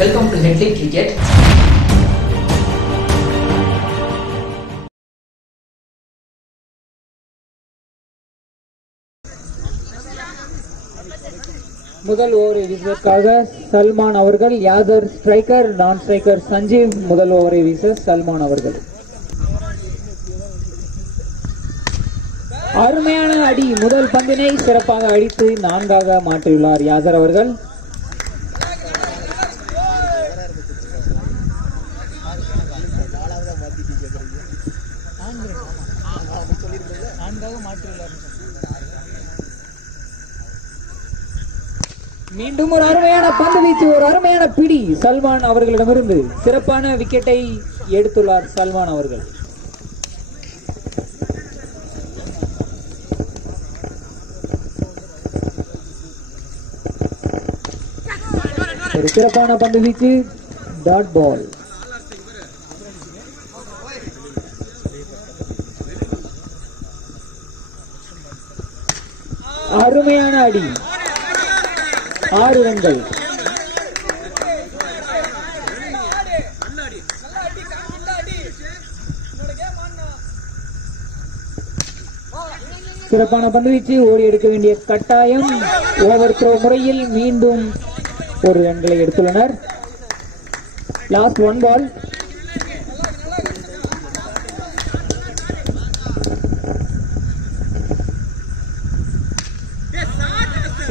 Welcome to Headlight Cricket. முதல் ஓவரை வீசுவதற்காக சல்மான் அவர்கள், யாதர் ஸ்ட்ரைக்கர், நான் ஸ்ட்ரைக்கர் சஞ்சீவ். முதல் ஓவரை வீச சல்மான் அவர்கள். அருமையான அடி, முதல் பந்தினை சிறப்பாக அடித்து 4 மாற்றியுள்ளார் யாதர் அவர்கள். மீண்டும் ஒரு அருமையான பந்து வீச்சு, ஒரு அருமையான பிடி சல்மான் அவர்களிடமிருந்து. சிறப்பான விக்கெட்டை எடுத்துள்ளார் சல்மான் அவர்கள். ஒரு சிறப்பான பந்து வீச்சு, டாட் பால். அருமையான அடி, 6 ரன்கள். சிறப்பான பந்து வீச்சு, ஓடி எடுக்க வேண்டிய கட்டாயம். ஓவர் த்ரோ முறையில் மீண்டும் 1 ரன்களை எடுத்துள்ளனர். லாஸ்ட் 1 பால்.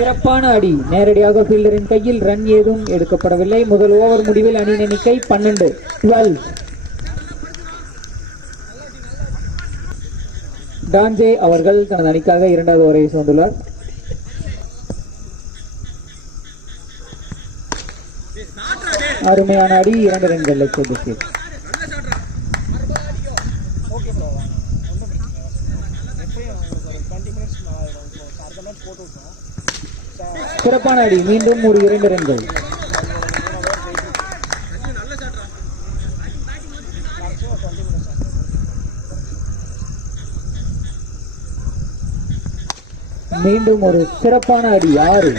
சிறப்பான அடி, நேரடியாக ஃபீல்டரின் கையில். ரன் ஏதும் எடுக்கப்படவில்லை. முதல் ஓவர் முடிவில் அணியின் எண்ணிக்கை 12. டான்ஜே அவர்கள் தனது அணிக்காக 2வது ஓவரை சுமந்துள்ளார். அருமையான அடி, 2 ரன்கள் லட்சம். சிறப்பான அடி, மீண்டும் ஒரு 2 ரன்கள். மீண்டும் ஒரு சிறப்பான அடி, 6.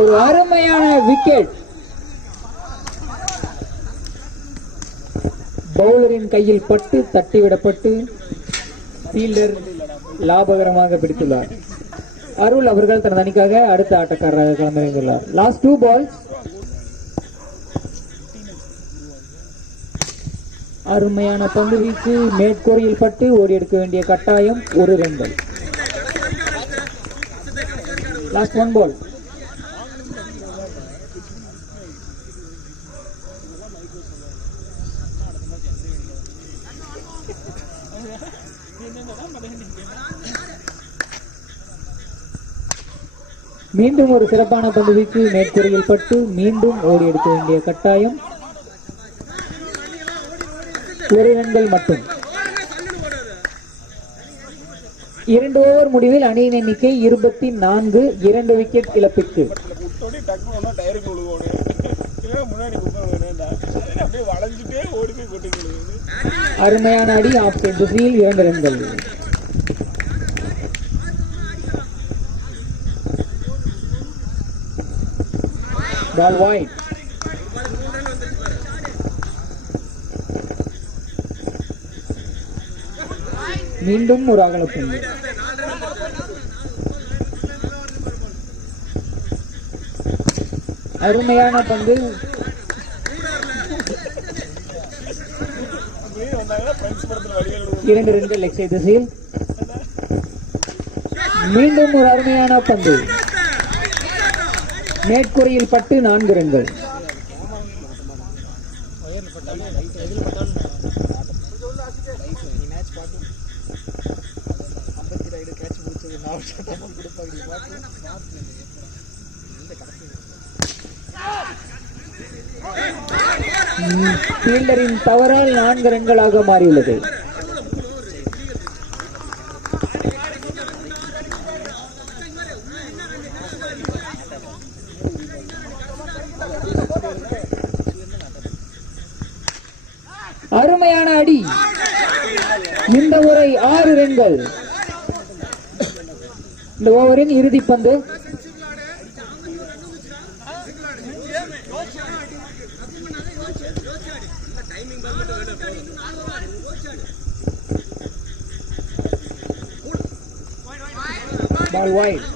ஒரு அருமையான விக்கெட். பவுலரின் கையில் பட்டு தட்டிவிடப்பட்டு ஃபீல்டர் லாபகரமாக பிடித்துள்ளார். அருள் அவர்கள் தனது அணிக்காக அடுத்த ஆட்டக்காரராக களமிறங்கியுள்ளார். Last 2 balls. அருமையான பந்து வீச்சு, மேற்கூரையில் பட்டு ஓடி எடுக்க வேண்டிய கட்டாயம். 1 ரன்கள். லாஸ்ட் 1 பால். மீண்டும் ஒரு சிறப்பான பந்து வீச்சு, மேற்கூரையில் பட்டு மீண்டும் ஓடி எடுக்க வேண்டிய கட்டாயம். 1 ரன்கள் மட்டும். 2 ஓவர் முடிவில் அணியின் எண்ணிக்கை 24. 2 விக்கெட் இழப்பிற்கு. அருமையான அடி, ஆஃப் சைட் திசையில் 2 ரன்கள். Ball wide. மீண்டும் ஒரு அகலப்பந்து. அருமையான பந்து. இரண்டு ரன்கள் லெக் சைட் திசையில். மீண்டும் ஒரு அருமையான பந்து, மேற்கூரையில் பட்டு 4 ரன்கள். ஃபீல்டரின் தவறால் 4 ரன்களாக மாறியுள்ளது. அருமையான அடி. இந்த முறை 6 ரன்கள். இந்த ஓவரின் இறுதி பந்து. Ball wide.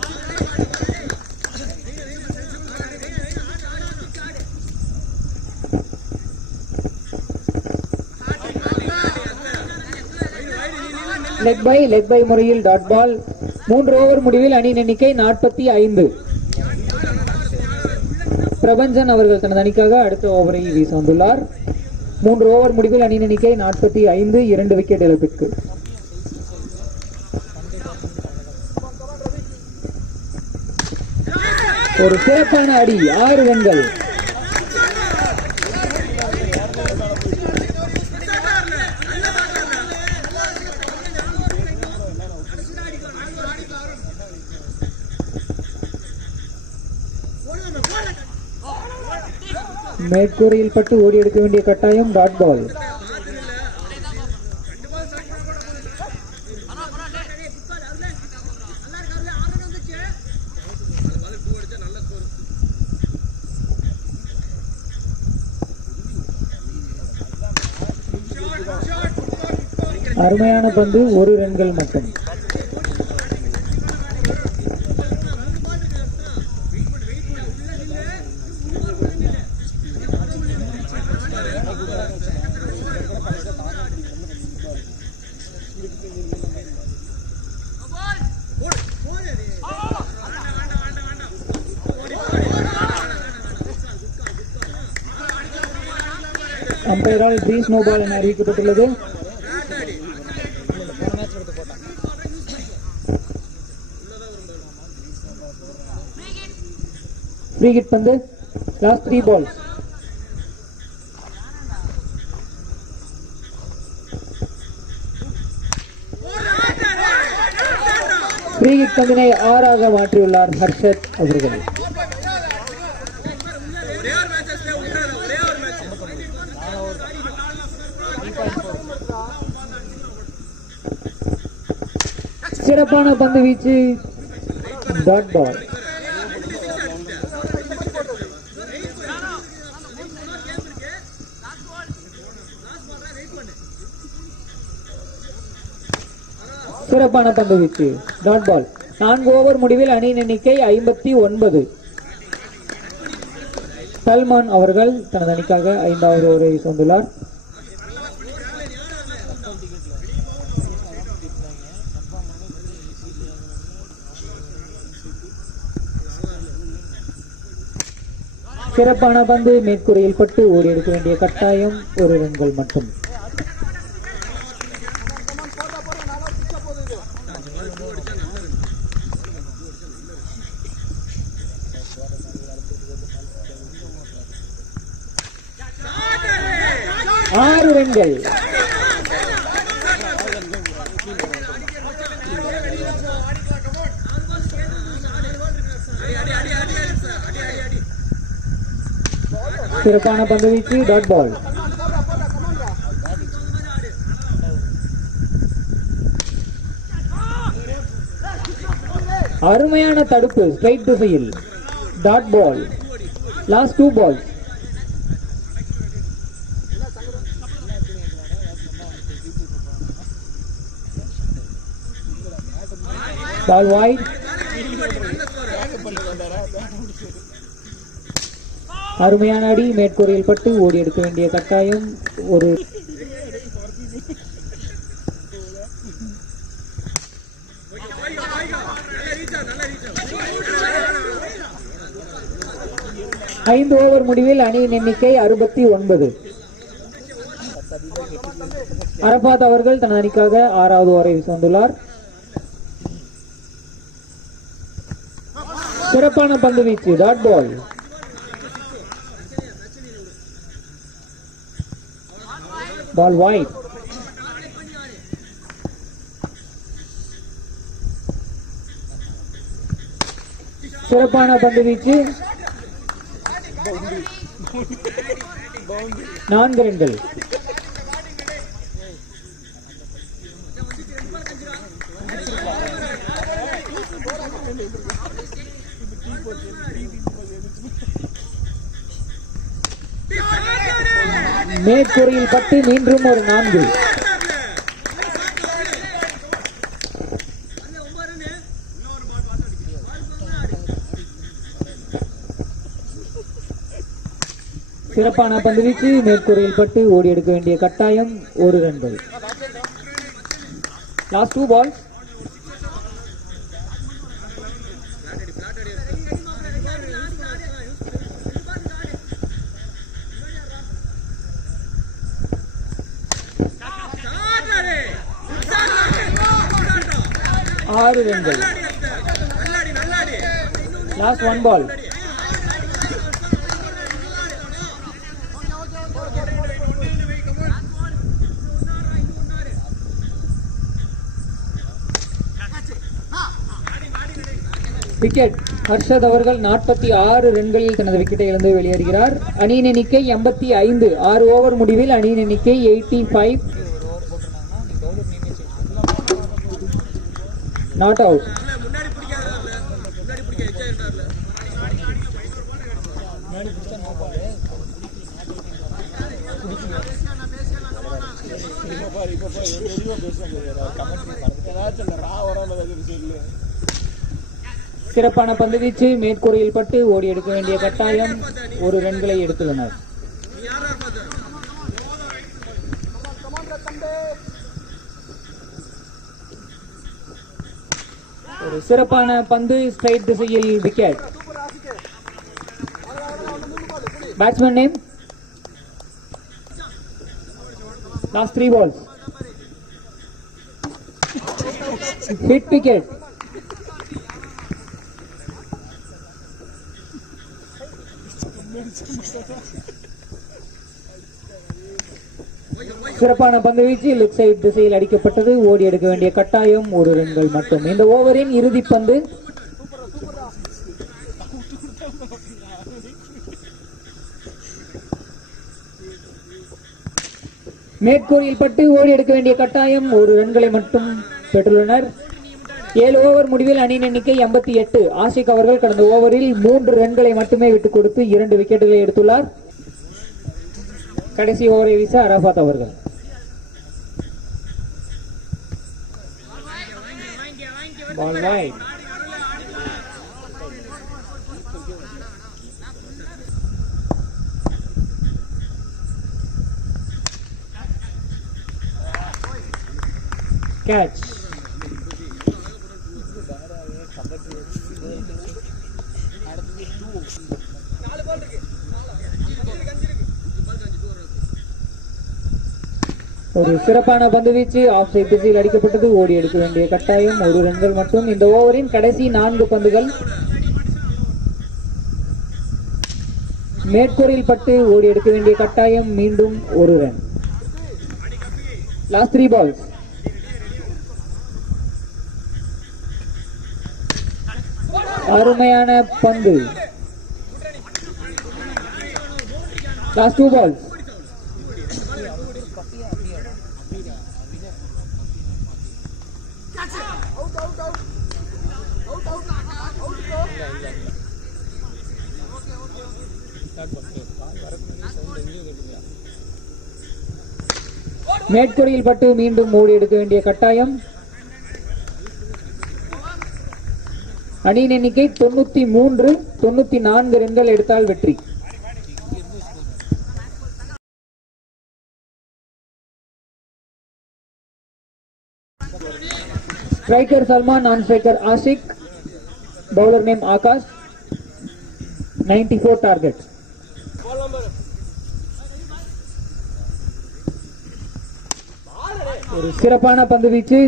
லெக் பை முறையில் டாட் பால். 3 ஓவர் முடிவில் அணியின் எண்ணிக்கை 45. பிரபஞ்சன் அவர்கள் தனது அணிக்காக அடுத்த ஓவரை வீச வந்துள்ளார். 3 ஓவர் முடிவில் அணியின் எண்ணிக்கை 45, 2 விக்கெட் இழப்பிற்கு. ஒரு சிறப்பான அடி, 6 ரன்கள். மேற்கூரையில் பட்டு ஓடி எடுக்க வேண்டிய கட்டாயம். Dot ball. அருமையான பந்து, 1 ரன்கள் மட்டும். அம்பையரால் கிரீஸ் நோ பால் என அறிவிக்கப்பட்டுள்ளது. ஃப்ரீ ஹிட் பந்து. Last 3 balls. ஃப்ரீ ஹிட் பந்தினை 6 மாற்றியுள்ளார் ஹர்ஷத் அவர்கள். சிறப்பான பந்து வீச்சு. Dot ball. சிறப்பான பந்து வீச்சு. டாட் பால். 4 ஓவர் முடிவில் அணியின் எண்ணிக்கை 59. சல்மான் அவர்கள் தனது அணிக்காக 5வது ஓவரை வீசுந்துள்ளார். சிறப்பான பந்து, மேற்கூரையில் பட்டு ஓடி எடுக்க வேண்டிய கட்டாயம், 1 ரன்கள் மட்டும். ஆறு ரன்கள். சிறப்பான பந்து வீச்சு. Dot ball. அருமையான தடுப்பு ஸ்ட்ரைட் திசையில். Dot ball. Last 2 balls. Ball wide. அருமையான அடி, மேற்கூரையில் பட்டு ஓடி எடுக்க வேண்டிய கட்டாயம். ஒரு ஐந்து ஓவர் முடிவில் அணியின் எண்ணிக்கை 69. அரபாத் அவர்கள் தனது அணிக்காக 6வது ஓவரை வீசுந்துள்ளார். சிறப்பான பந்து வீச்சு. Dot ball. Ball wide. சிறப்பான பந்து வீச்சு. 4 ரன்கள். மேற்கூரையில் பட்டு மீண்டும் ஒரு 4. சிறப்பான பந்து வீச்சு, மேற்கூரையில் பட்டு ஓடி எடுக்க வேண்டிய கட்டாயம், 1 ரன்கள். Last 2 balls. ஆறு ரன்கள். லாஸ்ட் 1 பால். விக்கெட். ஹர்ஷத் அவர்கள் 46 ரன்களில் தனது விக்கெட்டை இழந்து வெளியேறுகிறார். அணியின் எண்ணிக்கை 85. 6 ஓவர் முடிவில் அணியின் எண்ணிக்கை 85. Not out. சிறப்பான பந்து வீச்சு, மேற்கூரையில் பட்டு ஓடி எடுக்க வேண்டிய கட்டாயம், 1 ரன்களை எடுத்துள்ளனர். ஒரு சிறப்பான பந்து, ஸ்ட்ரைட் திசையில் wicket. Batsman name. Last 3 balls. Hit wicket. சிறப்பான பந்து வீச்சு, லெக் சைட் திசையில் அடிக்கப்பட்டது. ஓடி எடுக்க வேண்டிய கட்டாயம், 1 ரன்கள் மட்டும். இந்த ஓவரின் இறுதி பந்து. மேற்கூரையில் பட்டு ஓடி எடுக்க வேண்டிய கட்டாயம், 1 ரன்களை மட்டும் பெற்றுள்ளனர். 7 ஓவர் முடிவில் அணியின் எண்ணிக்கை 88. ஆஷிக் அவர்கள் கடந்த ஓவரில் 3 ரன்களை மட்டுமே விட்டுக் கொடுத்து 2 விக்கெட்டுகளை எடுத்துள்ளார். கடைசி ஓவரை வீச அரபாத் அவர்கள். Ball wide. கேட்ச். ஒரு சிறப்பான பந்து வீச்சு, ஆஃப் சைட் திசையில் அடிக்கப்பட்டது. ஓடி எடுக்க வேண்டிய கட்டாயம், 1 ரன்கள் மட்டும். இந்த ஓவரின் கடைசி 4 பந்துகள். மேற்கூரையில் பட்டு ஓடி எடுக்க வேண்டிய கட்டாயம், மீண்டும் 1 ரன். Last 3 balls. அருமையான பந்து. Last 2 balls. மேற்கூரையில் பட்டு மீண்டும் ஓடி எடுக்க வேண்டிய கட்டாயம். அணியின் எண்ணிக்கை 93. 94 ரன்கள் எடுத்தால் வெற்றி. Striker Salman, non striker Ashik, bowler name Akash. 94 target. ஒரு சிறப்பான பந்து வீச்சு,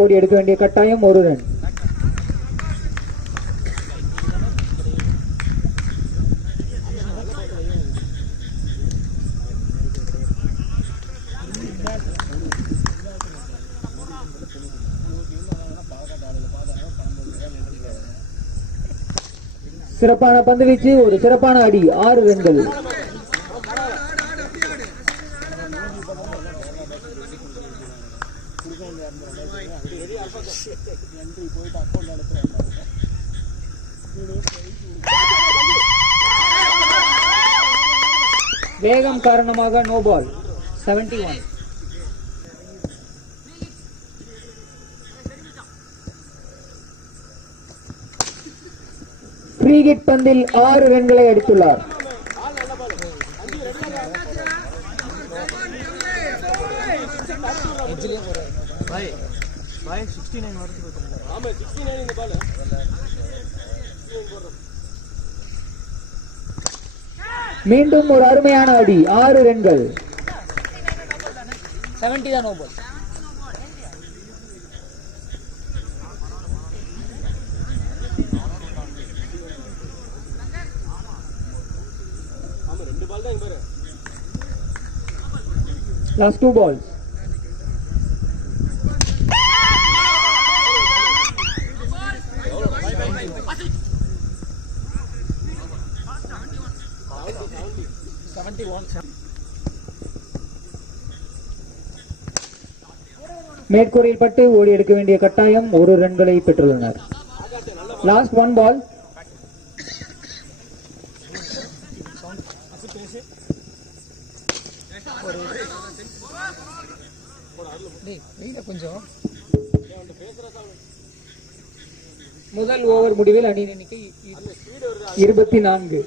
ஓடி எடுக்க வேண்டிய கட்டாயம், 1 ரன். சிறப்பான பந்து வீச்சு, ஒரு சிறப்பான அடி, 6 ரன்கள். வேகம் காரணமாக நோ பால். 71. ஃப்ரீ ஹிட் பந்தில் 6 ரன்களை அடித்துள்ளார். மீண்டும் ஒரு அருமையான அடி. 6 ரன்கள். 70 தான் நோ பால். Last 2 balls. மேற்கூரையில் பட்டு ஓடி எடுக்க வேண்டிய கட்டாயம். 1 ரன்களை பெற்றுள்ளனர். Last 1 ball. முதல் ஓவர் முடிவில் அணியின் எண்ணிக்கை 24.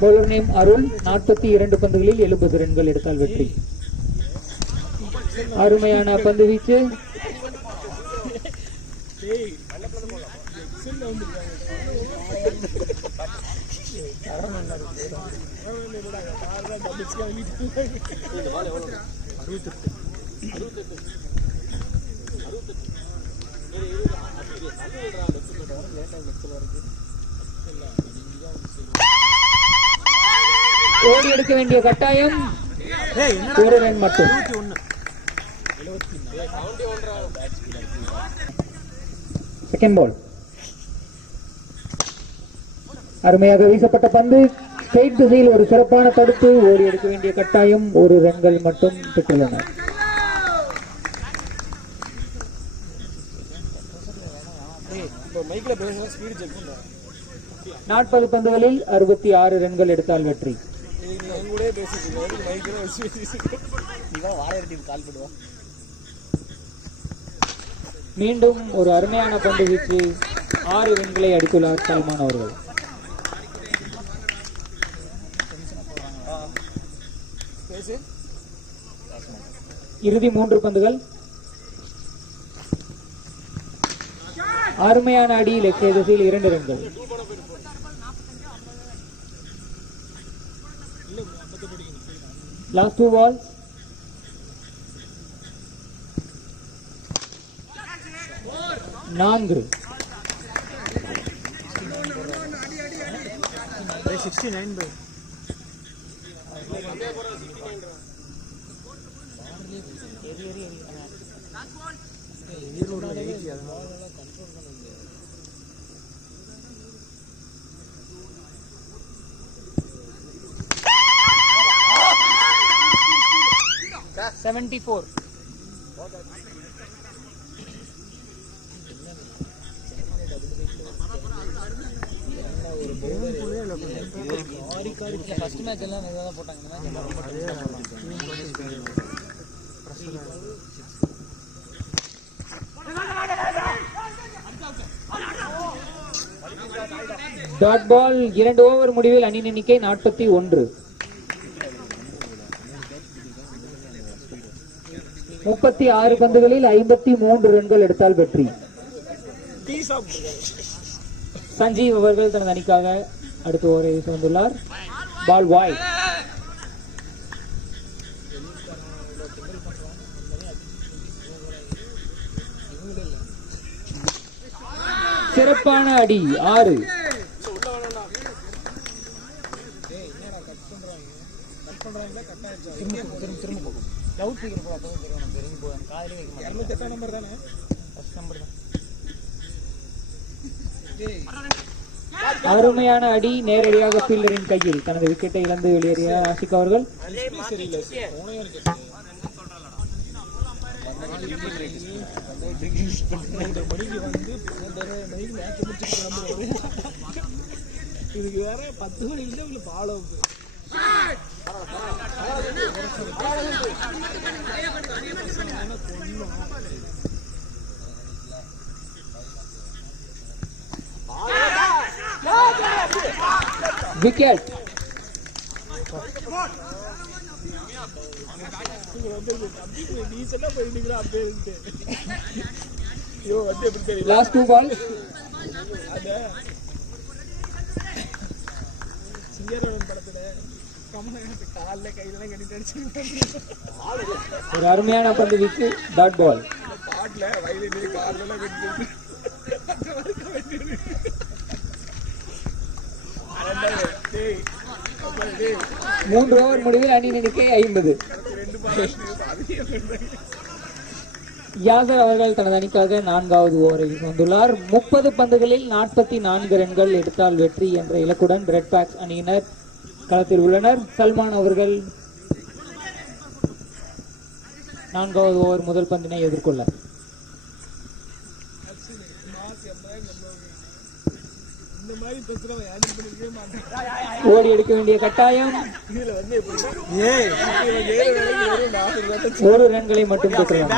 பவுலர் நேம் அருள். 42 பந்துகளில் 70 ரன்கள் எடுத்தால் வெற்றி. அருமையான பந்து வீச்சு. ஓடி எடுக்க வேண்டிய கட்டாயம். 1 ரன் மட்டும். Second ball. அருமையாக வீசப்பட்ட பந்து ஸ்ட்ரைட் திசையில் ஒரு சிறப்பான தடுப்பு. ஓடி எடுக்க வேண்டிய கட்டாயம். 1 ரன்கள் மட்டும் பெற்றுள்ளனர். 40 பந்துகளில் 66 ரன்கள் எடுத்தால் வெற்றி. மீண்டும் ஒரு அருமையான பந்து வீச்சு. 6 ரன்களை அடித்துள்ளார் சல்மான் அவர்கள். இறுதி 3 பந்துகள். அருமையான அடி. லெக் திசையில் 2 ரன்கள். Last 2 balls. நான்கு. 69. ஃபர்ஸ்ட் மேட்ச் எல்லாம் நல்லா போட்டாங்க. Dot ball. 2 ஓவர் முடிவில் அணியின் எண்ணிக்கை 41. 36 பந்துகளில் 53 ரன்கள் எடுத்தால் வெற்றி. சஞ்சீவ் அவர்கள் தனது அணிக்காக அடுத்த ஓவரை வந்துள்ளார். பால் வாய்ட். சிறப்பான அடி. 6. அருமையான அடி. நேரடியாக ஃபீல்டரின் கையில். தனது விக்கெட்டை இழந்து வெளியேறிய ஆஷிக் அவர்கள். இதுக்கு வேற 10 மணி இல்ல உங்களுக்கு ஃபாலோ விக்கெட். லாஸ்ட் 2 பால். ஒரு அருமையான பந்து வீச்சு. Dot ball. 3 ஓவர் முடிவில் அணியின் எண்ணிக்கை 50. யாசர் அவர்கள் தனது அணிக்காக 4வது ஓவரை வந்துள்ளார். 30 பந்துகளில் 44 ரன்கள் எடுத்தால் வெற்றி என்ற இலக்குடன் ரெட் பேக்ஸ் அணியினர் களத்தில் உள்ளனர். சல்மான் அவர்கள் 4வது ஓவர் முதல் பந்தினை எதிர்கொள்ள ஓடி எடுக்க வேண்டிய கட்டாயம். 1 ரன்களை மட்டும் பெற்றலாம்.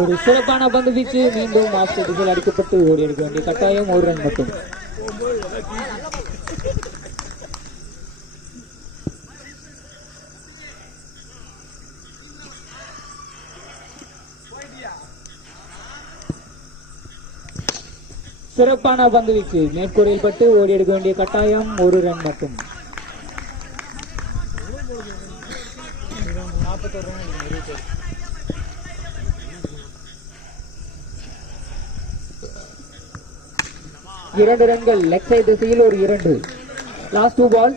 ஒரு சிறப்பான பந்து வீச்சு. மீண்டும் ஆஃப் சைடில் அடிக்கப்பட்டு ஓடி எடுக்க வேண்டிய கட்டாயம். 1 ரன் மட்டும். சிறப்பான பந்து வீச்சு. மேற்கூரையில் பட்டு ஓடி எடுக்க வேண்டிய கட்டாயம். 1 ரன் மட்டும். 2 ரன்கள். லெக் சைடு திசையில் ஒரு 2. லாஸ்ட் 2 பால்.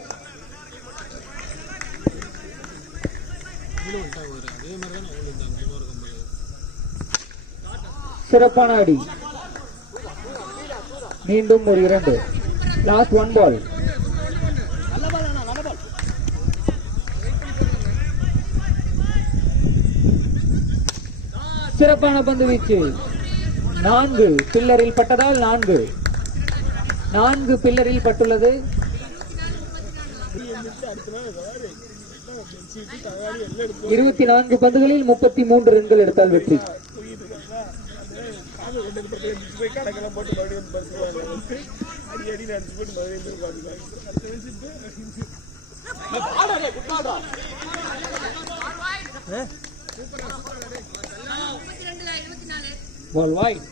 சிறப்பான அடி. மீண்டும் ஒரு 2. லாஸ்ட் 1 பால். சிறப்பான பந்து வீச்சு. 4 பில்லரில் பட்டதால் 4 பில்லரில் பட்டுள்ளது. 24 பந்துகளில் 33 ரன்கள் எடுத்தால் வெற்றி. Ball wide.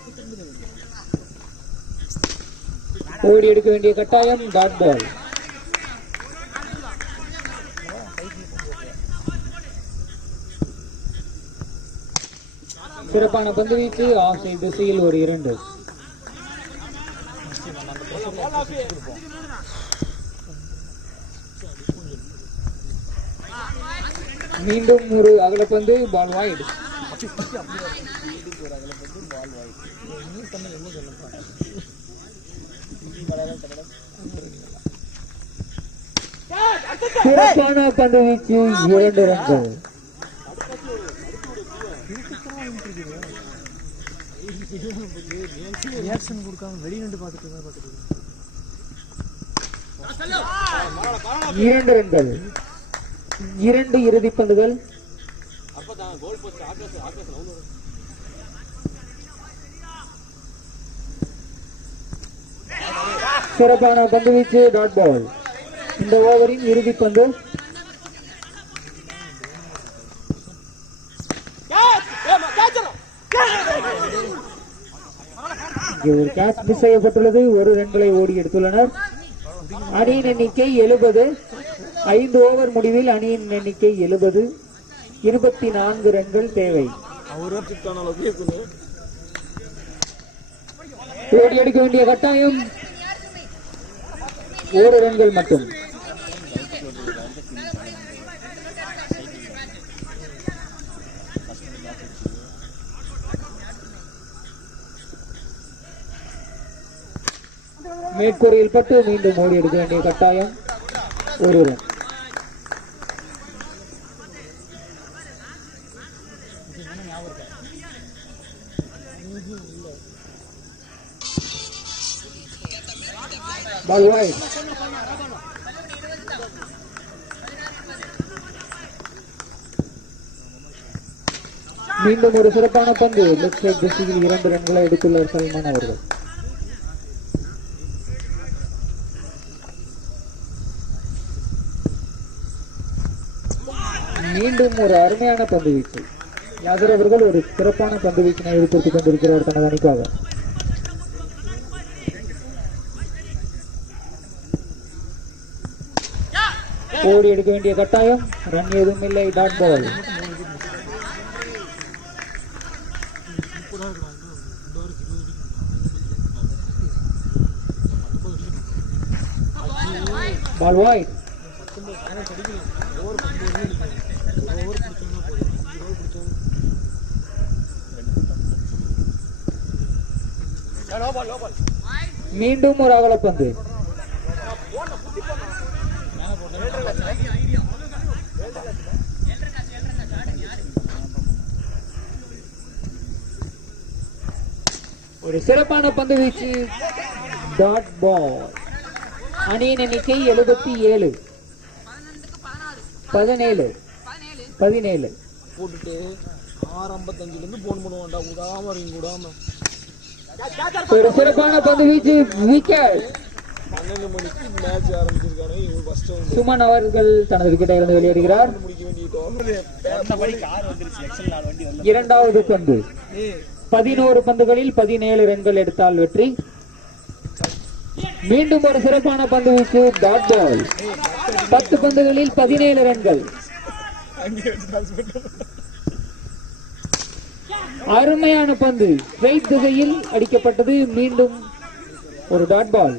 ஓடி எடுக்க வேண்டிய கட்டாயம். Dot ball. சிறப்பான பந்து வீச்சு. ஆஃப் சைடு திசையில் ஒரு 2. மீண்டும் ஒரு அகலப்பந்து. பால் வைட். சிறப்பான பந்து வீச்சு. 2 ரன்கள். ரியாக்ஷன் கொடுக்காம வெளிநண்டு பார்த்துட்டு 2 ரன்கள். 2 இறுதி பந்துகள். சிறப்பான பந்து வீச்சு. Dot ball. இந்த ஓவரின் இறுதி பந்து. ஒரு கேட்ச் மிஸ் செய்யப்பட்டுள்ளது. 1 ரன்களை ஓடி எடுத்துள்ளனர். அணியின் எண்ணிக்கை 70. 5 ஓவர் முடிவில் அணியின் எண்ணிக்கை 70. 24 ரன்கள் தேவை. ஓடி எடுக்க வேண்டிய கட்டாயம். 1 ரன்கள் மட்டும். மேற்கூரையில் பட்டு மீண்டும் ஓடி எடுக்க வேண்டிய கட்டாயம். ஒரு ரன். பால் வைட். மீண்டும் ஒரு சிறப்பான பந்து. லெஃப்ட் சைட் திசையில் 2 ரன்களை எடுத்துள்ளார் சல்மான் அவர்கள். மீண்டும் ஒரு அருமையான பந்து வீச்சு. யாதர் அவர்கள் ஒரு சிறப்பான பந்து வீச்சினை எதிர்பார்த்துக் கொண்டிருக்கிறார் தனது அணிக்காக. ஓடி எடுக்க வேண்டிய கட்டாயம். ரன் ஏதும் இல்லை. Dot ball. Ball wide. மீண்டும் ஒரு அகலப்பந்து. ஒரு சிறப்பான பந்து வீச்சு. Dot ball. அணியின் எண்ணிக்கை 77. 17 போட்டுட்டு 6:55 போன் பண்ணுவான்டா. விடாம விடாம ஒரு சிறப்பான பந்து வீச்சு. விக்கெட். 12 மணிக்கு மேட்ச் ஆரம்பிச்சிருக்கானே. சுமன் அவர்கள் தனது விக்கெட்டை இழந்து வெளியேறுகிறார். இரண்டாவது பந்து. 11 பந்துகளில் 17 ரன்கள் எடுத்தால் வெற்றி. மீண்டும் ஒரு சிறப்பான பந்து வீச்சு. டாட் பால். 10 பந்துகளில் 17 ரன்கள். அருமையான பந்து. ஸ்ட்ரைட் திசையில் அடிக்கப்பட்டது. மீண்டும் ஒரு டாட் பால்.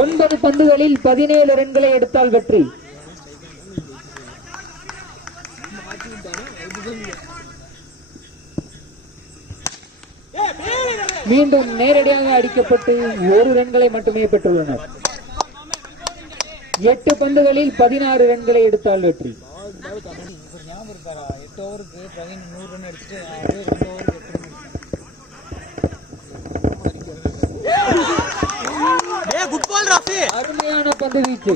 9 பந்துகளில் 17 ரன்களை எடுத்தால் வெற்றி. மீண்டும் நேரடியாக அடிக்கப்பட்டு 1 ரன்களை மட்டுமே பெற்றுள்ளனர். 8 பந்துகளில் 16 ரன்களை எடுத்தால் வெற்றி. அருமையான பந்து வீச்சு.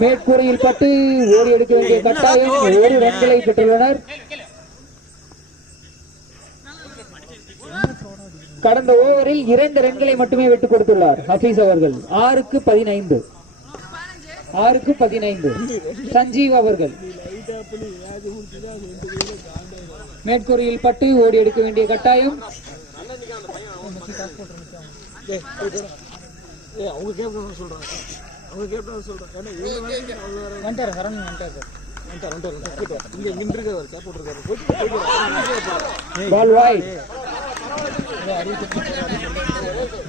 மேற்கூரையில் பட்டு ஓடி எடுக்க வேண்டிய கட்டாயம். 1 ரன்களை பெற்றுள்ளனர். கடந்த ஓவரில் 2 ரன்களை மட்டுமே விட்டுக் கொடுத்துள்ளார் ஹபீஸ் அவர்கள். 6க்கு 15. சஞ்சீவ் அவர்கள் மேற்கூரையில் பட்டு ஓடி எடுக்க வேண்டிய கட்டாயம். பால் வைட்.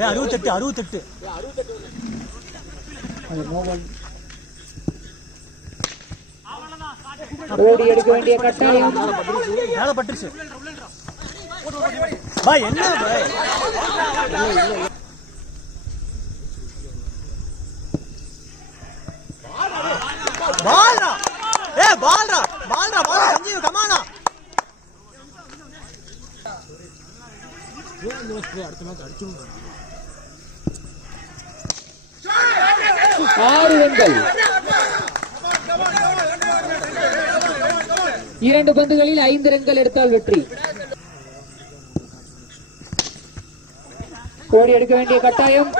68 ஓடி எடுக்க வேண்டிய கட்டாயம். என்ன சஞ்சீவ் கமானா. அடுத்த மேட்ச் அடிச்சுடுங்க. 6 ரன்கள். 2 பந்துகளில் 5 ரன்கள் எடுத்தால் வெற்றி. ஓடி எடுக்க வேண்டிய கட்டாயம்.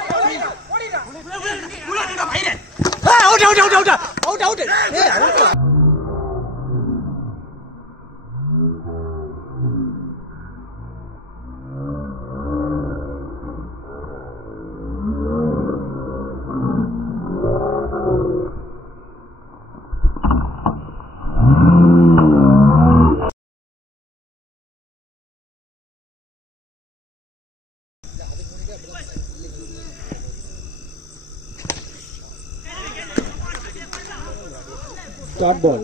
Dot ball.